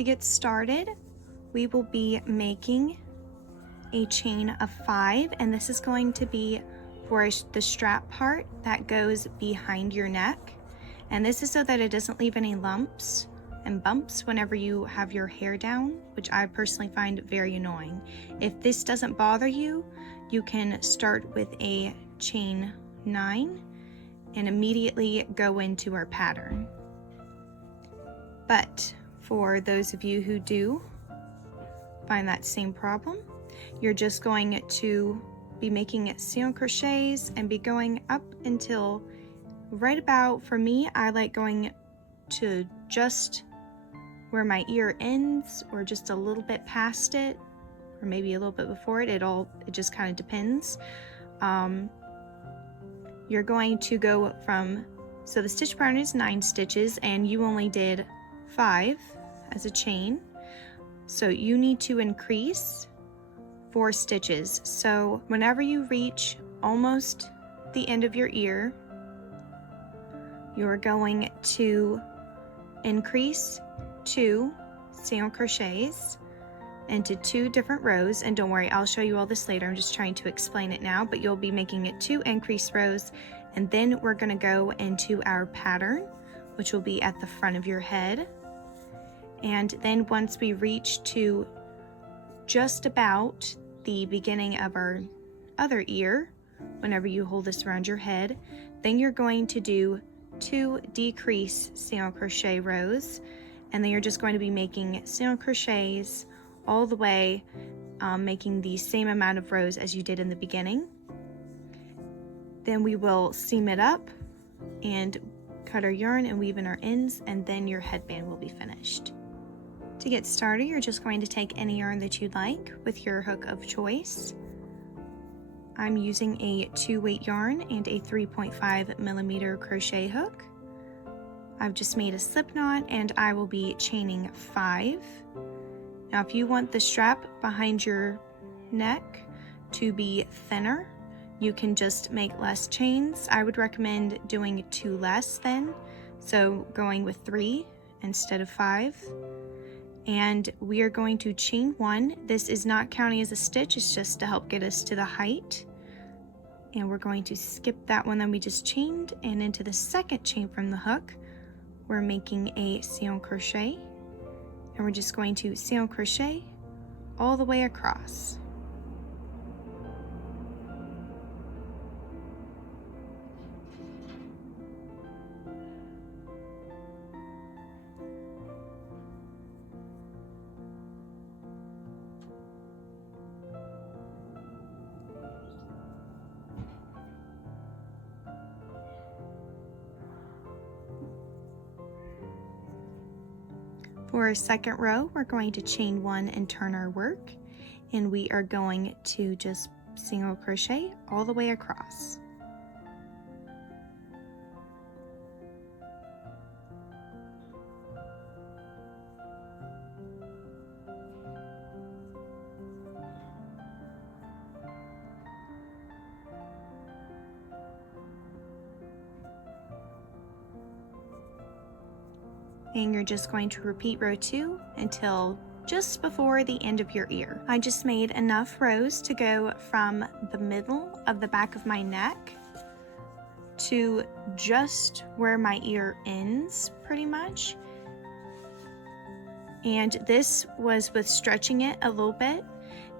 To get started, we will be making a chain of 5, and this is going to be for the strap part that goes behind your neck. And this is so that it doesn't leave any lumps and bumps whenever you have your hair down, which I personally find very annoying. If this doesn't bother you, you can start with a chain 9 and immediately go into our pattern. But for those of you who do find that same problem, you're just going to be making single crochets and be going up until right about, for me, I like going to just where my ear ends or just a little bit past it, or maybe a little bit before it. It just kind of depends. You're going to go from, so the stitch pattern is 9 stitches and you only did 5 as a chain. So you need to increase 4 stitches. So whenever you reach almost the end of your ear, you're going to increase 2 single crochets into 2 different rows. And don't worry, I'll show you all this later. I'm just trying to explain it now, but you'll be making it 2 increased rows, and then we're going to go into our pattern, which will be at the front of your head. And then once we reach to just about the beginning of our other ear, whenever you hold this around your head, then you're going to do 2 decrease single crochet rows, and then you're just going to be making single crochets all the way, making the same amount of rows as you did in the beginning. Then we will seam it up and cut our yarn and weave in our ends, and then your headband will be finished. To get started, you're just going to take any yarn that you'd like with your hook of choice. I'm using a 2-weight yarn and a 3.5mm crochet hook. I've just made a slip knot and I will be chaining 5. Now if you want the strap behind your neck to be thinner, you can just make less chains. I would recommend doing 2 less then, so going with 3 instead of 5. And we are going to chain 1. This is not counting as a stitch, it's just to help get us to the height. And we're going to skip that one that we just chained, and into the second chain from the hook, we're making a single crochet, and we're just going to single crochet all the way across. For our second row, we're going to chain 1 and turn our work, and we are going to just single crochet all the way across. And you're just going to repeat row 2 until just before the end of your ear. I just made enough rows to go from the middle of the back of my neck to just where my ear ends, pretty much. And this was with stretching it a little bit.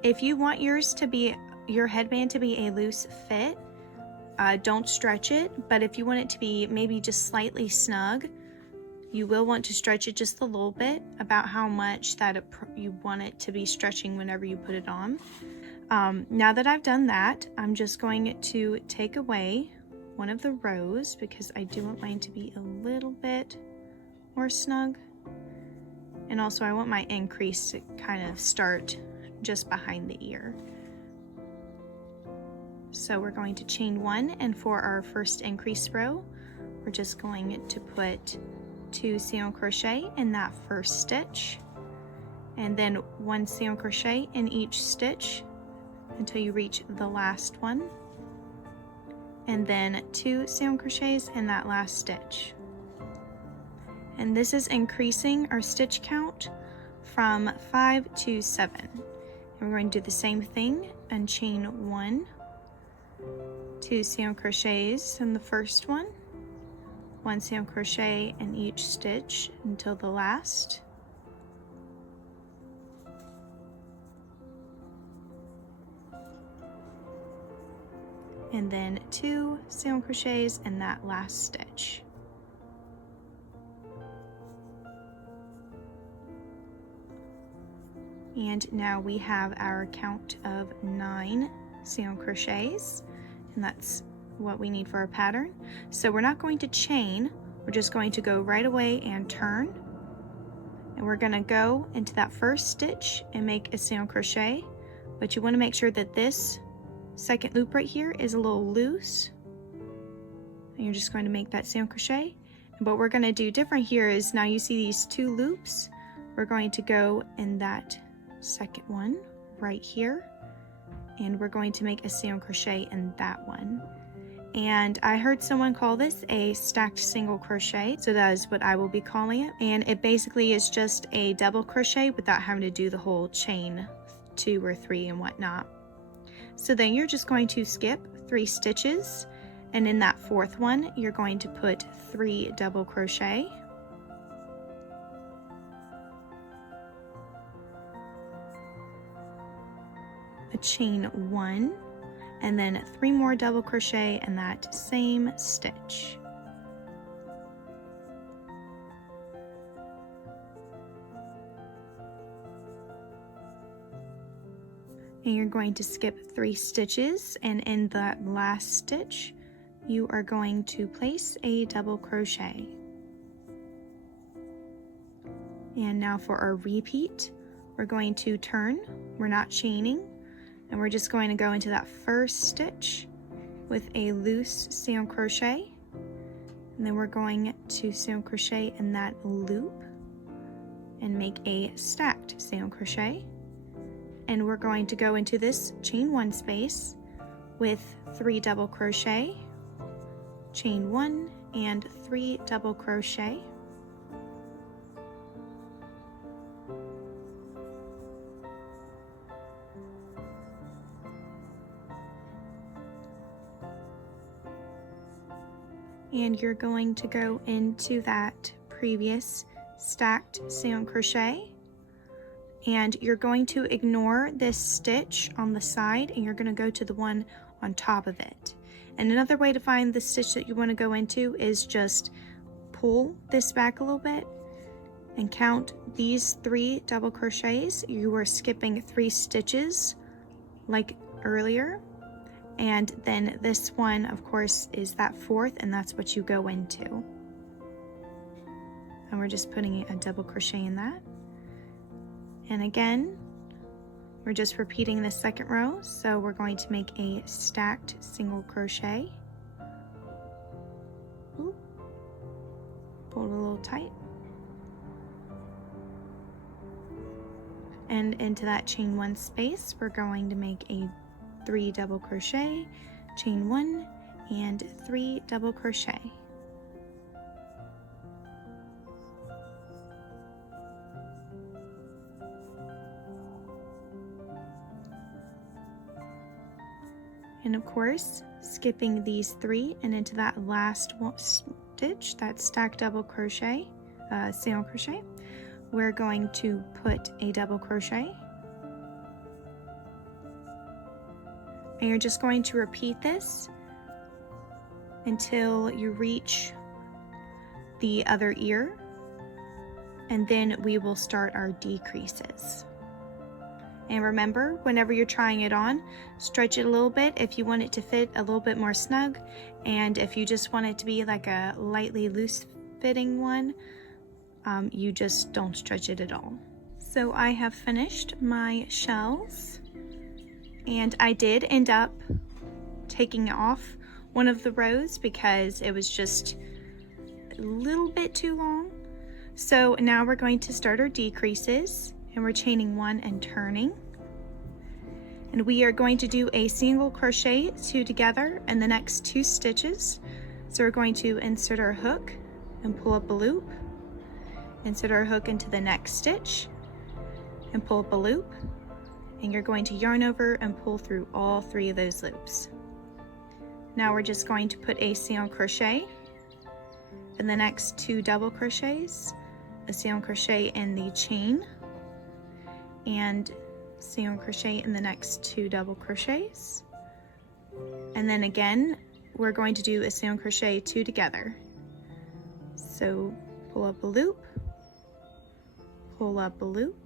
If you want yours to be, your headband to be a loose fit, don't stretch it. But if you want it to be maybe just slightly snug, you will want to stretch it just a little bit, about how much that you want it to be stretching whenever you put it on. Now that I've done that, I'm just going to take away one of the rows because I do want mine to be a little bit more snug. And also I want my increase to kind of start just behind the ear. So we're going to chain 1, and for our first increase row, we're just going to put 2 single crochet in that first stitch, and then 1 single crochet in each stitch until you reach the last one, and then 2 single crochets in that last stitch. And this is increasing our stitch count from 5 to 7. And we're going to do the same thing and chain 1, 2 single crochets in the first one, 1 single crochet in each stitch until the last. And then 2 single crochets in that last stitch. And now we have our count of 9 single crochets, and that's what we need for our pattern. So we're not going to chain, we're just going to go right away and turn. And we're going to go into that first stitch and make a single crochet, but you want to make sure that this second loop right here is a little loose, and you're just going to make that single crochet. And what we're going to do different here is, now you see these 2 loops, we're going to go in that second one right here, and we're going to make a single crochet in that one. And I heard someone call this a stacked single crochet, so that is what I will be calling it. And it basically is just a double crochet without having to do the whole chain 2 or 3 and whatnot. So then you're just going to skip 3 stitches, and in that 4th one you're going to put 3 double crochet, a chain 1, and then 3 more double crochet in that same stitch. And you're going to skip 3 stitches, and in that last stitch you are going to place a double crochet. And now for our repeat, we're going to turn, we're not chaining, and we're just going to go into that first stitch with a loose single crochet, and then we're going to single crochet in that loop and make a stacked single crochet. And we're going to go into this chain 1 space with 3 double crochet, chain 1 and 3 double crochet, and you're going to go into that previous stacked single crochet, and you're going to ignore this stitch on the side, and you're going to go to the one on top of it. And another way to find the stitch that you want to go into is just pull this back a little bit and count these 3 double crochets. You are skipping 3 stitches like earlier, and then this one of course is that 4th, and that's what you go into. And we're just putting a double crochet in that. And again, we're just repeating the 2nd row, so we're going to make a stacked single crochet. Ooh. Pull it a little tight. And into that chain 1 space, we're going to make a 3 double crochet, chain 1 and 3 double crochet. And of course, skipping these 3 and into that last stitch, that stacked double crochet, single crochet, we're going to put a double crochet. And you're just going to repeat this until you reach the other ear, and then we will start our decreases. And remember, whenever you're trying it on, stretch it a little bit if you want it to fit a little bit more snug, and if you just want it to be like a lightly loose fitting one, you just don't stretch it at all. So I have finished my shells, and I did end up taking off one of the rows because it was just a little bit too long. So now we're going to start our decreases, and we're chaining 1 and turning, and we are going to do a single crochet 2 together in the next 2 stitches. So we're going to insert our hook and pull up a loop, insert our hook into the next stitch, and pull up a loop, and you're going to yarn over and pull through all 3 of those loops. Now we're just going to put a single crochet in the next 2 double crochets, a single crochet in the chain, and single crochet in the next 2 double crochets. And then again, we're going to do a single crochet 2 together. So pull up a loop, pull up a loop,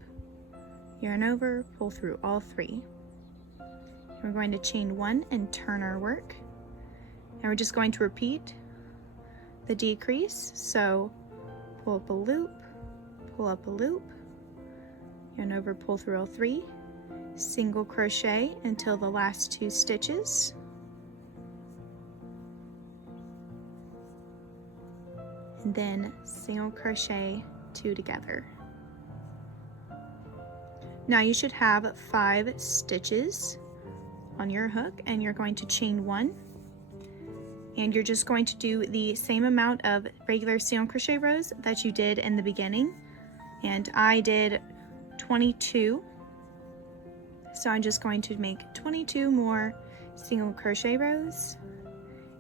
yarn over, pull through all 3. We're going to chain 1 and turn our work. And we're just going to repeat the decrease. So pull up a loop, pull up a loop, yarn over, pull through all 3, single crochet until the last 2 stitches. And then single crochet 2 together. Now you should have 5 stitches on your hook, and you're going to chain 1, and you're just going to do the same amount of regular single crochet rows that you did in the beginning. And I did 22, so I'm just going to make 22 more single crochet rows,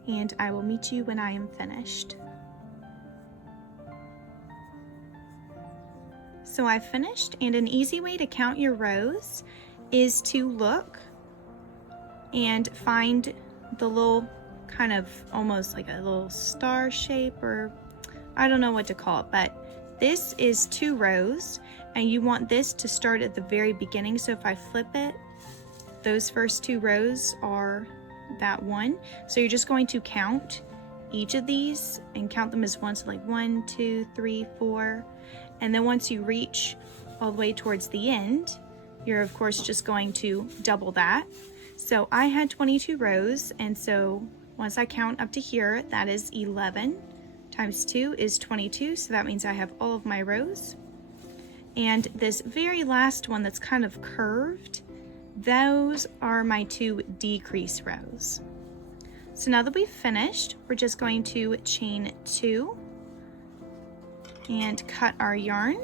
and I will meet you when I am finished. So I've finished, and an easy way to count your rows is to look and find the little kind of almost like a little star shape, or I don't know what to call it, but this is 2 rows, and you want this to start at the very beginning. So if I flip it, those first 2 rows are that one. So you're just going to count each of these and count them as one, so like 1, 2, 3, 4. And then once you reach all the way towards the end, you're of course just going to double that. So I had 22 rows, and so once I count up to here, that is 11 times 2 is 22, so that means I have all of my rows. And this very last one that's kind of curved, those are my 2 decrease rows. So now that we've finished, we're just going to chain 2 and cut our yarn.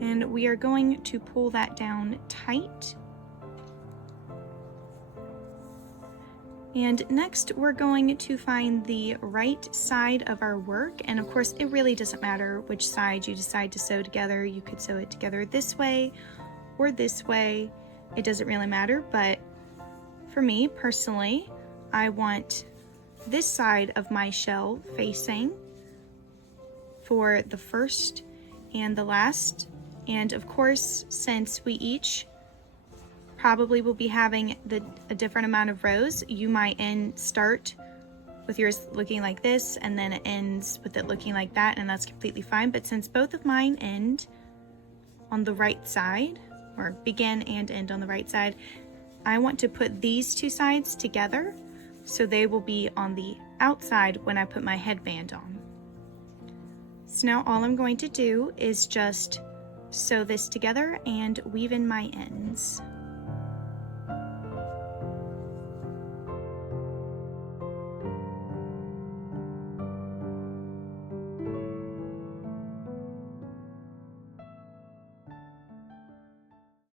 And we are going to pull that down tight. And next we're going to find the right side of our work, and of course it really doesn't matter which side you decide to sew together. You could sew it together this way or this way, it doesn't really matter, but for me personally, I want this side of my shell facing for the first and the last. And of course, since we each probably will be having a different amount of rows, you might start with yours looking like this, and then it ends with it looking like that, and that's completely fine. But since both of mine end on the right side, or begin and end on the right side, I want to put these 2 sides together so they will be on the outside when I put my headband on. So now all I'm going to do is just sew this together and weave in my ends.